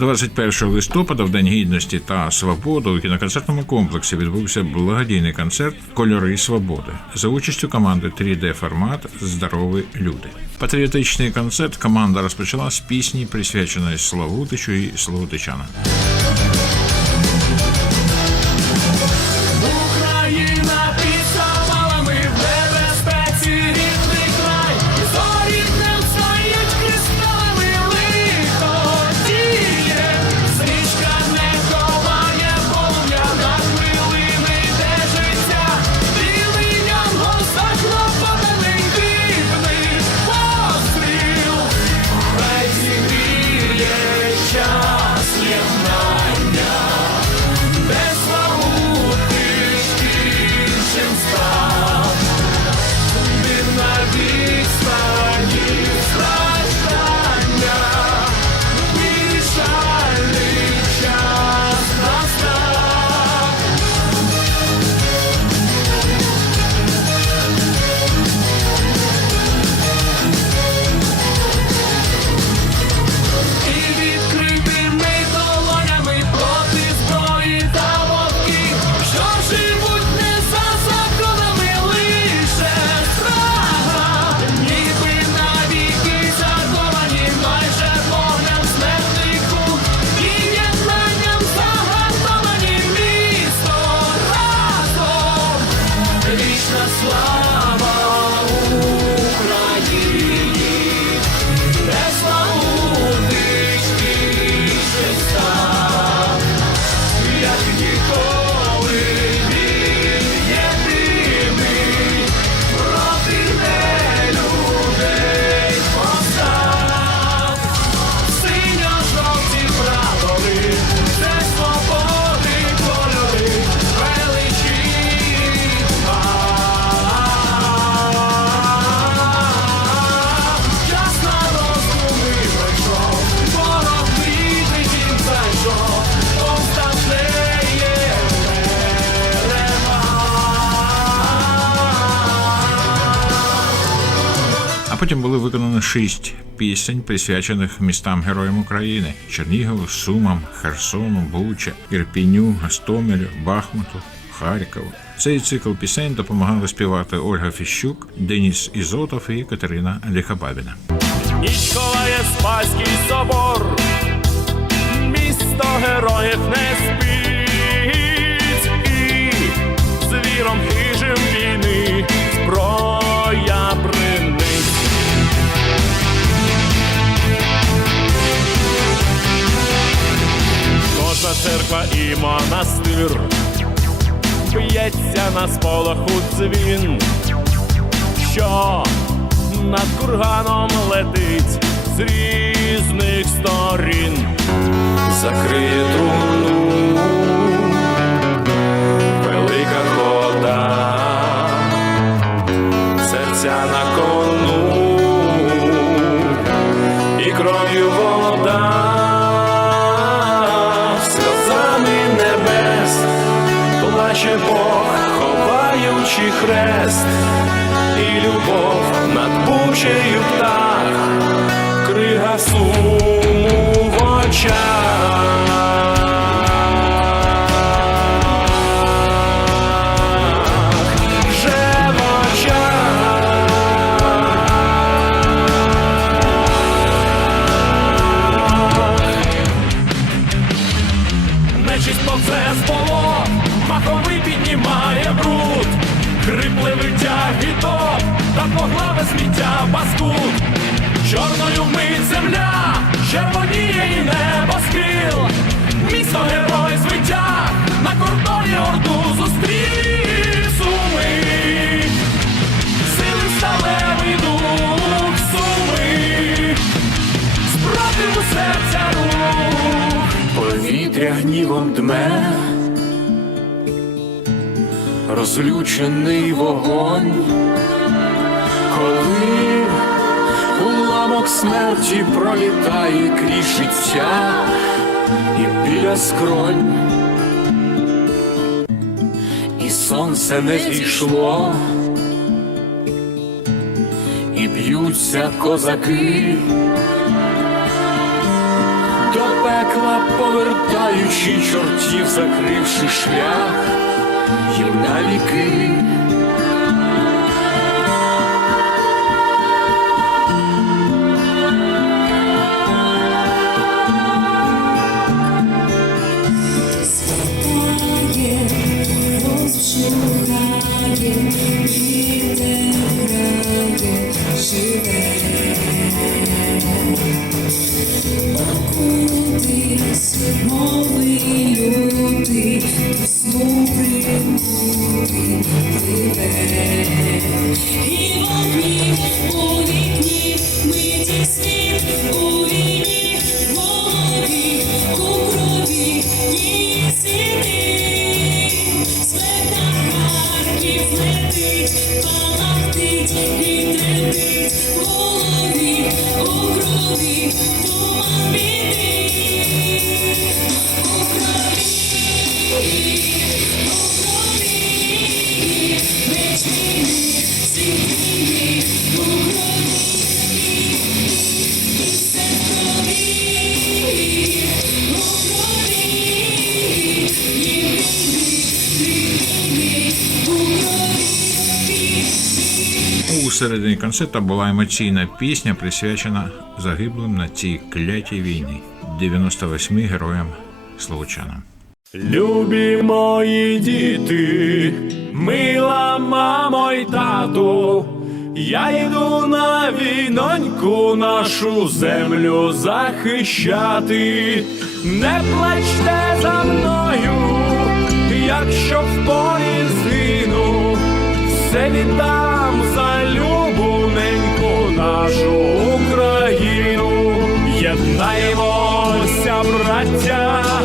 21 листопада, в День гідності та свободи, у кіноконцертному комплексі відбувся благодійний концерт Кольори свободи за участю команди 3D формат Здорові люди. Патріотичний концерт команда розпочала з пісні, присвяченої Славутичу і Славутичанам. Шість пісень, присвячених містам героям України: Чернігову, Сумам, Херсону, Буча, Ірпіню, Гостомелю, Бахмуту, Харкову. Цей цикл пісень допомагали співати Ольга Фіщук, Деніс Ізотов і Катерина Ліхабабіна. Ніч ховає Спаський собор, місто героїв не спить, церква і монастир б'ється на сполоху дзвін що над курганом летить з різних сторін. Закриє труну, плаче Бог, ховаючи хрест, і любов над бучею птах, крига суму в очах, виття та поглаве сміття паскуд. Чорною вмить земля, червоніє і небосхил, місто герой звиття, на кордоні орду зустрів суми, сили сталевий дух суми, спротиву серця рух. Повітря гнівом дме, розлючений вогонь, коли уламок смерті пролітає крізь життя і біля скронь, і сонце не зійшло, і б'ються козаки. До пекла повертаючи чортів, закривши шлях їм навіки. Yeah. середині концерта була емоційна пісня, присвячена загиблим на цій клятій війні 98 героям Словочанам. Любі мої діти, мила мамо й тату, я йду на війноньку нашу землю захищати, не плачте за мною, якщо в полі згину, все віддам за нашу Україну, єднаємося, браття.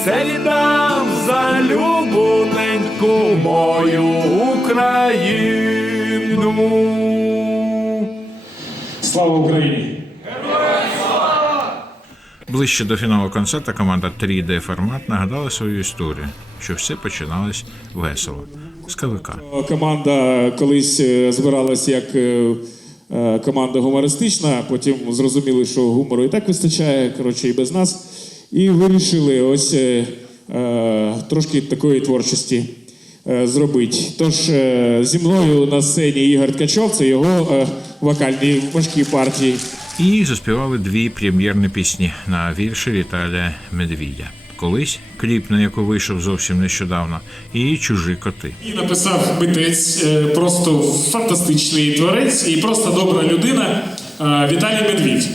все віддам за любоненьку мою Україну. Слава Україні! Ближче до фіналу концерту команда 3D формат нагадала свою історію, що все починалось весело. З кавика. Команда колись е, збиралася як е, е, команда гумористична, потім зрозуміли, що гумору і так вистачає, коротше, і без нас. І вирішили ось е, е, трошки такої творчості е, зробити. Тож е, зі мною на сцені Ігор Ткачов, це його е, вокальні важкі партії. І заспівали дві прем'єрні пісні на вірші Віталія Медвідя. Колись кліп, на яку вийшов зовсім нещодавно, і чужі коти. І написав митець, е, просто фантастичний творець і просто добра людина е, Віталій Медвідь.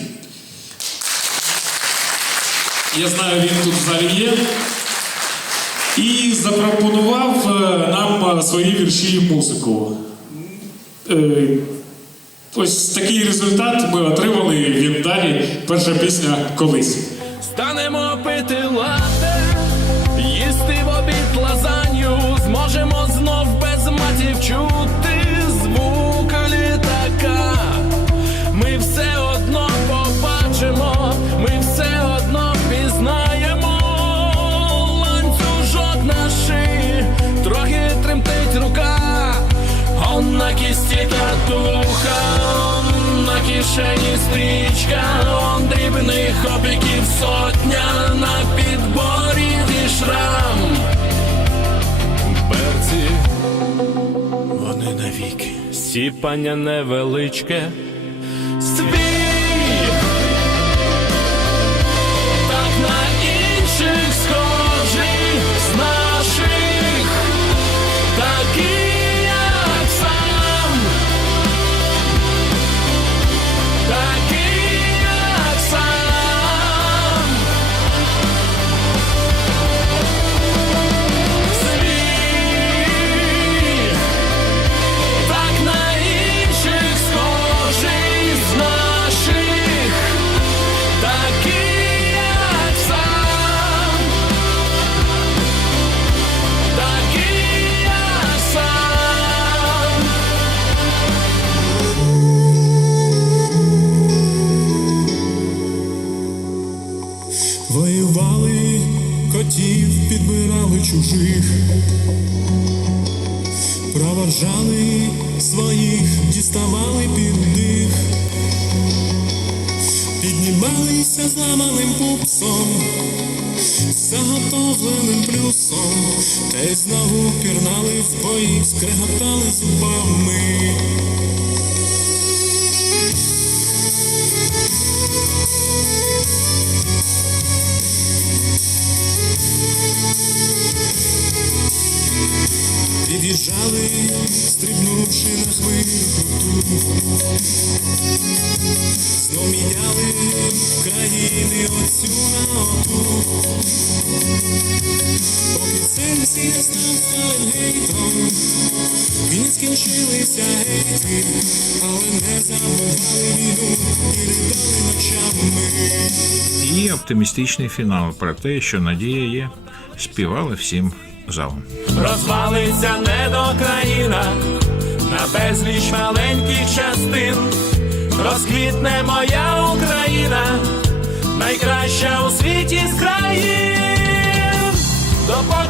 Я знаю, він тут в залі є. І запропонував е, нам е, свої вірші і музику. Е, Ось такий результат ми отримали. Він далі. Перша пісня колись. Станемо пити лате, стрічка, он дрібних опіків сотня на підборі і шрам. Берці, вони навіки. Сіпання невеличке. Проважали своїх, діставали під дих, піднімалися зламаним пупсом, заготовленим плюсом, та й знову пірнали в бої, скреготали зубами. Під'їжджали, стрибнувши на хвилю круту, знов міняли країни оцю на оту. Поки Цельсій не став Фаренгейтом, не скінчилися гейти, але не забували війну і ридали ночами. І оптимістичний фінал про те, що надія є, співали всім залом. Розвалиться недокраїна на безліч маленьких частин. Розквітне моя Україна, найкраща у світі з країн. Допоки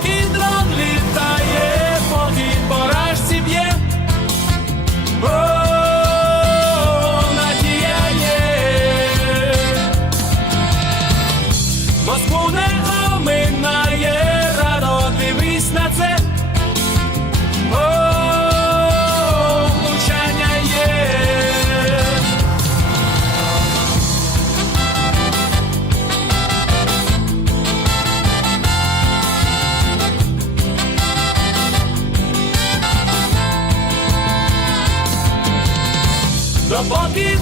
Допоки